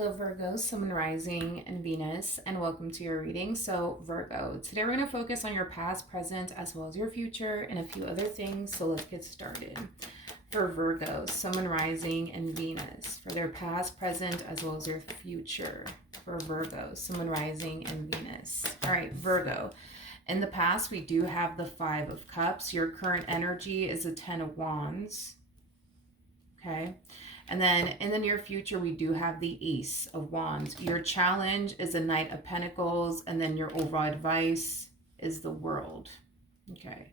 Hello, Virgo, Sun, Rising, and Venus, and welcome to your reading. So, Virgo, today we're going to focus on your past, present, as well as your future, and a few other things. So, let's get started. For Virgo, Sun, Rising, and Venus, for their past, present, as well as their future. For Virgo, Sun, Rising, and Venus. All right, Virgo. In the past, we do have the Five of Cups. Your current energy is the Ten of Wands. Okay. And then in the near future, we do have the Ace of Wands. Your challenge is the Knight of Pentacles, and then your overall advice is the World. Okay.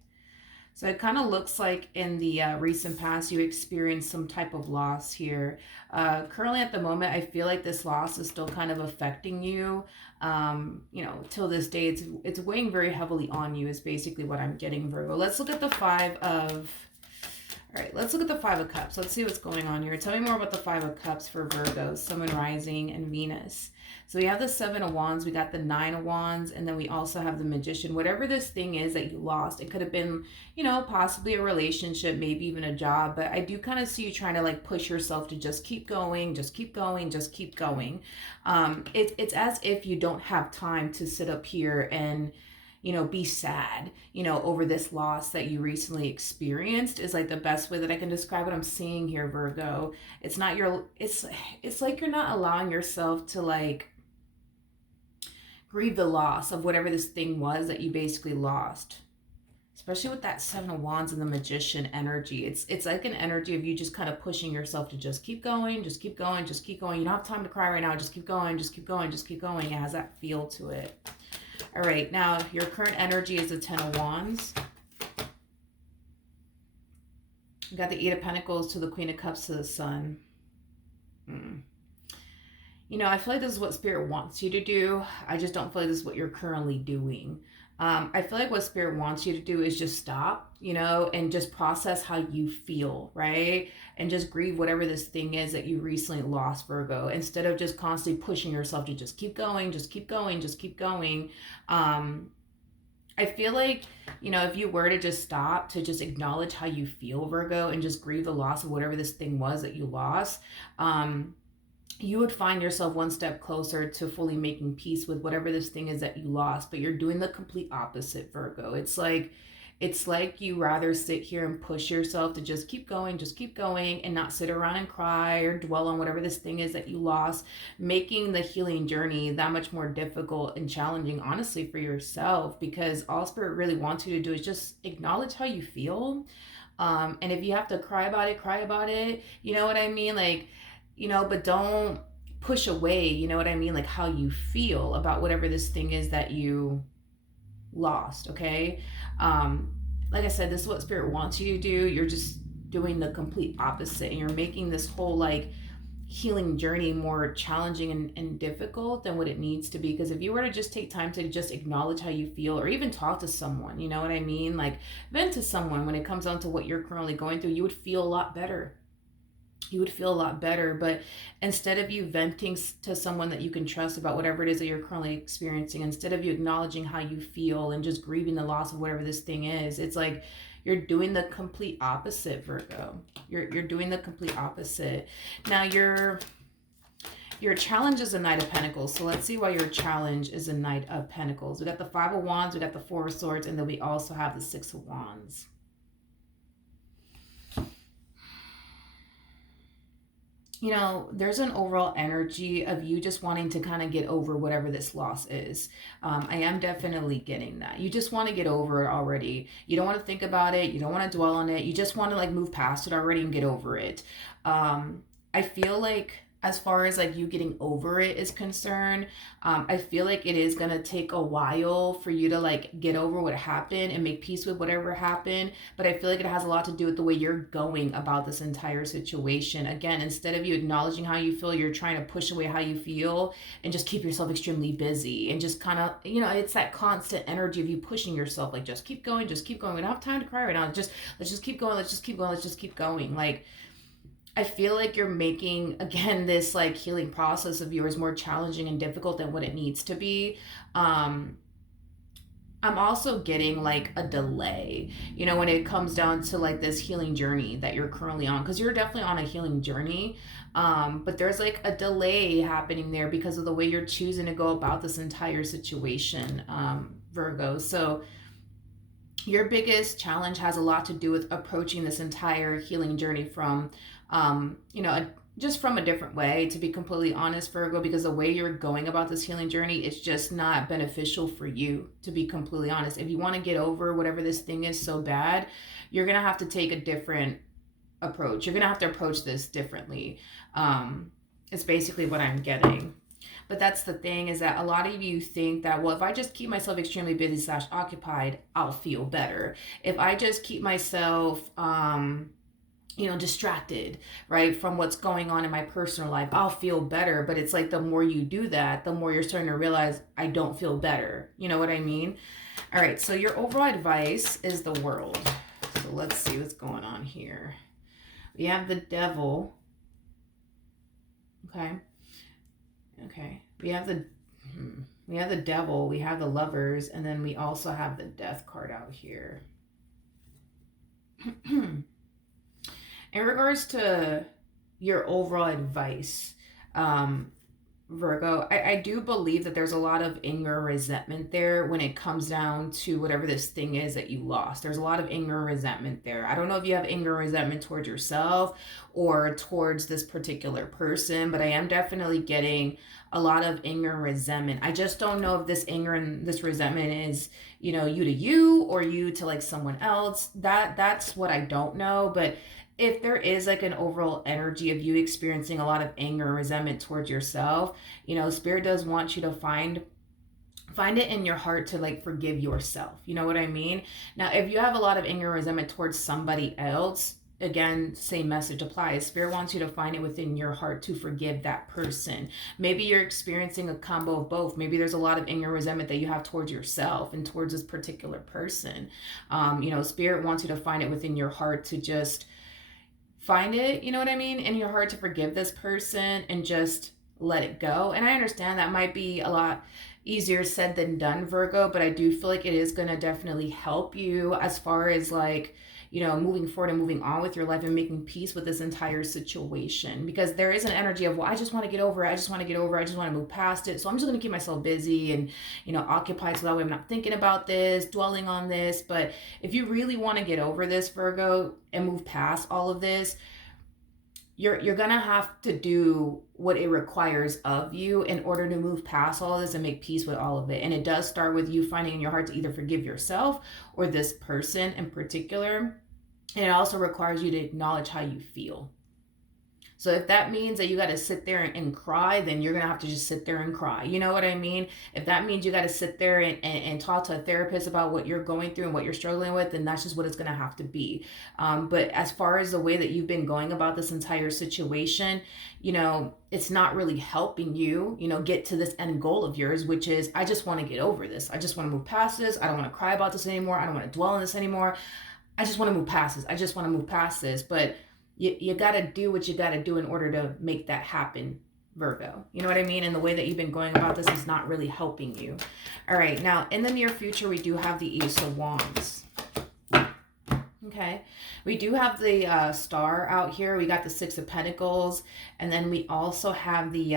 So it kind of looks like in the recent past, you experienced some type of loss here. Currently at the moment, I feel like this loss is still kind of affecting you. Till this day, it's weighing very heavily on you is basically what I'm getting, Virgo. Let's look at the All right, let's look at the Five of Cups. Let's see what's going on here. Tell me more about the Five of Cups for Virgo, Sun, Rising, and Venus. So we have the Seven of Wands, we got the Nine of Wands, and then we also have the Magician. Whatever this thing is that you lost, it could have been, possibly a relationship, maybe even a job, but I do kind of see you trying to like push yourself to just keep going, just keep going, just keep going. It's as if you don't have time to sit up here and be sad, over this loss that you recently experienced is like the best way that I can describe what I'm seeing here, Virgo. It's like you're not allowing yourself to like grieve the loss of whatever this thing was that you basically lost. Especially with that Seven of Wands and the Magician energy. It's like an energy of you just kind of pushing yourself to just keep going, just keep going, just keep going. You don't have time to cry right now. Just keep going, just keep going, just keep going. It has that feel to it. All right, now your current energy is the Ten of Wands. You got the Eight of Pentacles to the Queen of Cups to the Sun. I feel like this is what Spirit wants you to do. I just don't feel like this is what you're currently doing. I feel like what Spirit wants you to do is just stop, and just process how you feel, right? And just grieve whatever this thing is that you recently lost, Virgo, instead of just constantly pushing yourself to just keep going, just keep going, just keep going. I feel like, if you were to just stop to just acknowledge how you feel, Virgo, and just grieve the loss of whatever this thing was that you lost, you would find yourself one step closer to fully making peace with whatever this thing is that you lost. But you're doing the complete opposite, Virgo. It's like you rather sit here and push yourself to just keep going, and not sit around and cry or dwell on whatever this thing is that you lost, making the healing journey that much more difficult and challenging, honestly, for yourself, because all Spirit really wants you to do is just acknowledge how you feel. And if you have to cry about it, cry about it. You know what I mean? But don't push away, like how you feel about whatever this thing is that you lost, okay? Like I said, this is what Spirit wants you to do. You're just doing the complete opposite, and you're making this whole like healing journey more challenging and difficult than what it needs to be. Because if you were to just take time to just acknowledge how you feel, or even talk to someone, you know what I mean? Like vent to someone when it comes down to what you're currently going through, you would feel a lot better. But instead of you venting to someone that you can trust about whatever it is that you're currently experiencing, instead of you acknowledging how you feel and just grieving the loss of whatever this thing is, it's like you're doing the complete opposite, Virgo. You're doing the complete opposite. Now your challenge is a Knight of Pentacles. So let's see why your challenge is a Knight of Pentacles. We got the Five of Wands, we got the Four of Swords, and then we also have the Six of Wands. There's an overall energy of you just wanting to kind of get over whatever this loss is. I am definitely getting that. You just want to get over it already. You don't want to think about it. You don't want to dwell on it. You just want to like move past it already and get over it. I feel like as far as like you getting over it is concerned, I feel like it is going to take a while for you to like get over what happened and make peace with whatever happened. But I feel like it has a lot to do with the way you're going about this entire situation. Again, instead of you acknowledging how you feel, you're trying to push away how you feel and just keep yourself extremely busy and just kind of, it's that constant energy of you pushing yourself, like just keep going, just keep going. We don't have time to cry right now. Let's just keep going. Let's just keep going. Let's just keep going. Like, I feel like you're making, again, this like healing process of yours more challenging and difficult than what it needs to be. I'm also getting like a delay, when it comes down to like this healing journey that you're currently on, because you're definitely on a healing journey. But there's like a delay happening there because of the way you're choosing to go about this entire situation, Virgo. So your biggest challenge has a lot to do with approaching this entire healing journey from, just from a different way, to be completely honest, Virgo, because the way you're going about this healing journey, it's just not beneficial for you, to be completely honest. If you want to get over whatever this thing is so bad, you're going to have to take a different approach. You're going to have to approach this differently. It's basically what I'm getting. But that's the thing, is that a lot of you think that, well, if I just keep myself extremely busy / occupied, I'll feel better. If I just keep myself, distracted, right, from what's going on in my personal life, I'll feel better. But it's like the more you do that, the more you're starting to realize I don't feel better. You know what I mean? All right, so your overall advice is the World. So let's see what's going on here. We have the Devil. Okay. We have the Devil, we have the Lovers, and then we also have the Death card out here. In regards to your overall advice, Virgo, I do believe that there's a lot of anger, resentment there when it comes down to whatever this thing is that you lost. There's a lot of anger, resentment there. I don't know if you have anger, resentment towards yourself or towards this particular person, but I am definitely getting a lot of anger and resentment. I just don't know if this anger and this resentment is, you to you or you to like someone else. That's what I don't know. But if there is like an overall energy of you experiencing a lot of anger and resentment towards yourself, Spirit does want you to find it in your heart to like forgive yourself. You know what I mean? Now, if you have a lot of anger and resentment towards somebody else, again, same message applies. Spirit wants you to find it within your heart to forgive that person. Maybe you're experiencing a combo of both. Maybe there's a lot of anger and resentment that you have towards yourself and towards this particular person. Spirit wants you to find it within your heart to just find it, you know what I mean, in your heart to forgive this person and just let it go. And I understand that might be a lot easier said than done, Virgo, but I do feel like it is going to definitely help you as far as like, moving forward and moving on with your life and making peace with this entire situation. Because there is an energy of, well, I just want to get over it. I just want to move past it. So I'm just going to keep myself busy and, occupied so that way I'm not thinking about this, dwelling on this. But if you really want to get over this, Virgo, and move past all of this, you're going to have to do what it requires of you in order to move past all of this and make peace with all of it. And it does start with you finding in your heart to either forgive yourself or this person in particular. And it also requires you to acknowledge how you feel. So if that means that you got to sit there and cry, then you're going to have to just sit there and cry. You know what I mean? If that means you got to sit there and talk to a therapist about what you're going through and what you're struggling with, then that's just what it's going to have to be. But as far as the way that you've been going about this entire situation, it's not really helping you, get to this end goal of yours, which is, I just want to get over this. I just want to move past this. I don't want to cry about this anymore. I don't want to dwell on this anymore. I just want to move past this. But you got to do what you got to do in order to make that happen, Virgo. You know what I mean? And the way that you've been going about this is not really helping you. All right. Now, in the near future, we do have the Ace of Wands. Okay. We do have the Star out here. We got the Six of Pentacles. And then we also have the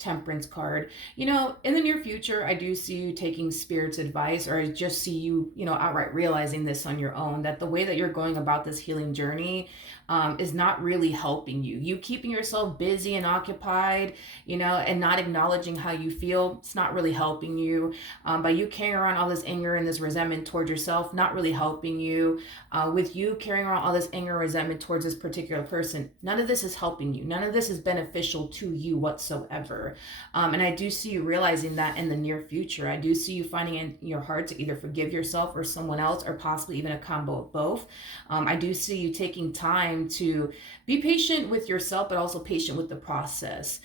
Temperance card. In the near future, I do see you taking Spirit's advice, or I just see you, outright realizing this on your own, that the way that you're going about this healing journey is not really helping you. You keeping yourself busy and occupied, and not acknowledging how you feel, it's not really helping you. By you carrying around all this anger and this resentment towards yourself, not really helping you. With you carrying around all this anger and resentment towards this particular person, none of this is helping you. None of this is beneficial to you whatsoever. And I do see you realizing that in the near future. I do see you finding in your heart to either forgive yourself or someone else, or possibly even a combo of both. I do see you taking time to be patient with yourself, but also patient with the process.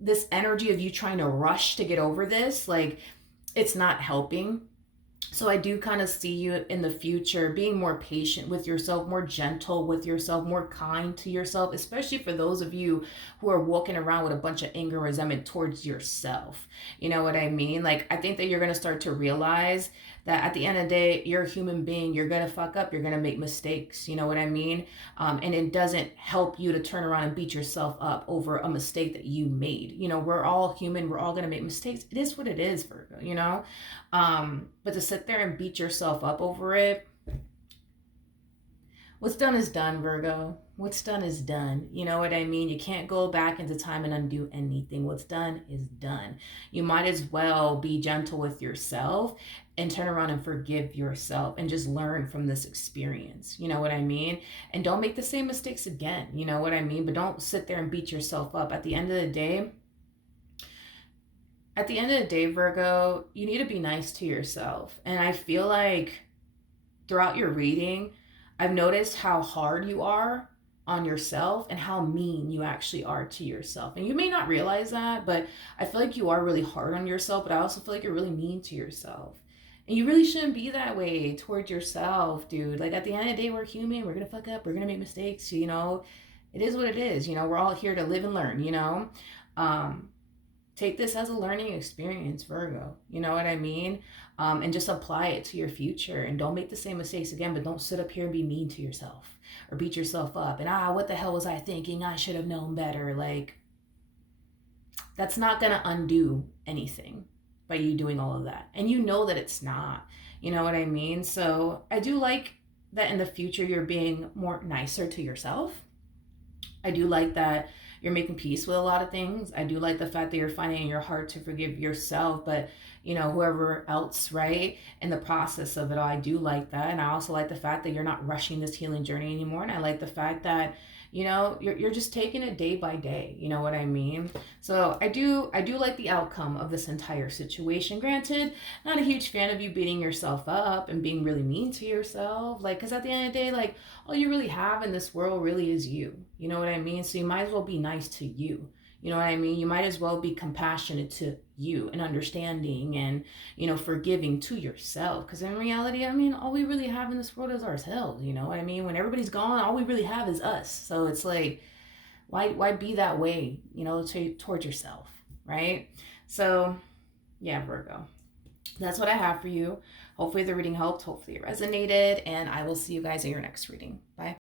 This energy of you trying to rush to get over this, like, it's not helping. So I do kind of see you in the future being more patient with yourself, more gentle with yourself, more kind to yourself, especially for those of you who are walking around with a bunch of anger and resentment towards yourself. You know what I mean? Like, I think that you're going to start to realize that at the end of the day, you're a human being. You're going to fuck up. You're going to make mistakes. You know what I mean? And it doesn't help you to turn around and beat yourself up over a mistake that you made. You know, we're all human. We're all going to make mistakes. It is what it is, Virgo, you know? But to sit there and beat yourself up over it, what's done is done, Virgo. What's done is done. You know what I mean? You can't go back into time and undo anything. What's done is done. You might as well be gentle with yourself and turn around and forgive yourself and just learn from this experience. You know what I mean? And don't make the same mistakes again. You know what I mean? But don't sit there and beat yourself up. At the end of the day, Virgo, you need to be nice to yourself. And I feel like throughout your reading, I've noticed how hard you are on yourself and how mean you actually are to yourself. And you may not realize that, but I feel like you are really hard on yourself, but I also feel like you're really mean to yourself. And you really shouldn't be that way towards yourself, dude. Like at the end of the day, we're human. We're going to fuck up. We're going to make mistakes. You know, it is what it is. You know, we're all here to live and learn, you know. Take this as a learning experience, Virgo. You know what I mean? And just apply it to your future. And don't make the same mistakes again, but don't sit up here and be mean to yourself or beat yourself up. And, what the hell was I thinking? I should have known better. Like, that's not going to undo anything by you doing all of that. And you know that it's not. You know what I mean? So I do like that in the future you're being more nicer to yourself. I do like that you're making peace with a lot of things. I do like the fact that you're finding in your heart to forgive yourself, but you know, whoever else, right? In the process of it all, I do like that. And I also like the fact that you're not rushing this healing journey anymore. And I like the fact that, you know, you're just taking it day by day. You know what I mean? So I do like the outcome of this entire situation. Granted, not a huge fan of you beating yourself up and being really mean to yourself. Like, because at the end of the day, like, all you really have in this world really is you. You know what I mean? So you might as well be nice to you. You know what I mean? You might as well be compassionate to you and understanding and, you know, forgiving to yourself. Because in reality, I mean, all we really have in this world is ourselves. You know what I mean? When everybody's gone, all we really have is us. So it's like, why be that way, you know, towards yourself, right? So, yeah, Virgo. That's what I have for you. Hopefully the reading helped. Hopefully it resonated. And I will see you guys in your next reading. Bye.